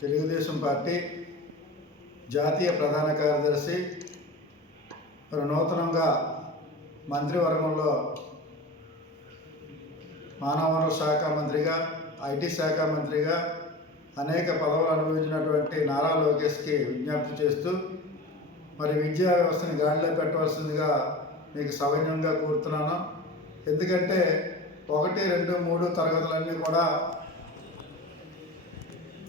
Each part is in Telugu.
తెలుగుదేశం పార్టీ జాతీయ ప్రధాన కార్యదర్శి మరి నూతనంగా మంత్రివర్గంలో మానవ వనరుల శాఖ మంత్రిగా, ఐటీ శాఖ మంత్రిగా అనేక పదవులు అనుభవించినటువంటి నారా లోకేష్కి విజ్ఞప్తి చేస్తూ మరి విద్యా వ్యవస్థని గాడిలో పెట్టవలసిందిగా మీకు సవినయంగా కోరుతున్నాను. ఎందుకంటే 1, 2, 3 తరగతులన్నీ కూడా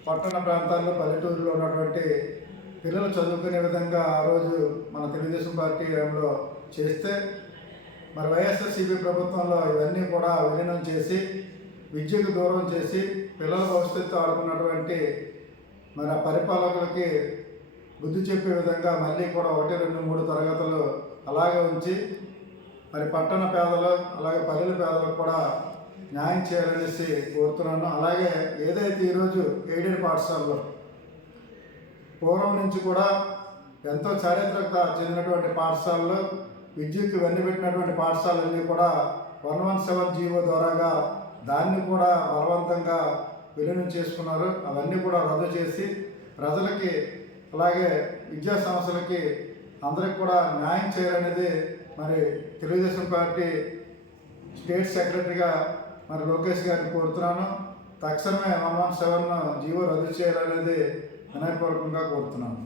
పట్టణ ప్రాంతాల్లో, పల్లెటూరులో ఉన్నటువంటి పిల్లలు చదువుకునే విధంగా ఆ రోజు మన తెలుగుదేశం పార్టీ హయాంలో చేస్తే మరి వైఎస్ఆర్సీపీ ప్రభుత్వంలో ఇవన్నీ కూడా విలీనం చేసి విద్యకు దూరం చేసి పిల్లల భవిష్యత్తు ఆడుకున్నటువంటి మరి ఆ పరిపాలకులకి బుద్ధి చెప్పే విధంగా మళ్ళీ కూడా 1, 2, 3 తరగతులు అలాగే ఉంచి మరి పట్టణ పేదలు అలాగే పల్లెల పేదలకు కూడా న్యాయం చేయాలనేసి కోరుతున్నాను. అలాగే ఏదైతే ఈరోజు ఎయిడెడ్ పాఠశాలలో పూర్వం నుంచి కూడా ఎంతో చారిత్రక చెందినటువంటి పాఠశాలలు, విద్యుత్ ఇవన్నీ పెట్టినటువంటి పాఠశాలన్నీ కూడా 117 జీవో ద్వారాగా దాన్ని కూడా బలవంతంగా విలీనం చేసుకున్నారు. అవన్నీ కూడా రద్దు చేసి ప్రజలకి అలాగే విద్యా సంస్థలకి అందరికి కూడా న్యాయం చేయాలనేది మరి తెలుగుదేశం పార్టీ స్టేట్ సెక్రటరీగా మరి లోకేష్ గారిని కోరుతున్నాను. తక్షణమే 117 జీవో రద్దు చేయాలనేది వినయపూర్వకంగా కోరుతున్నాను.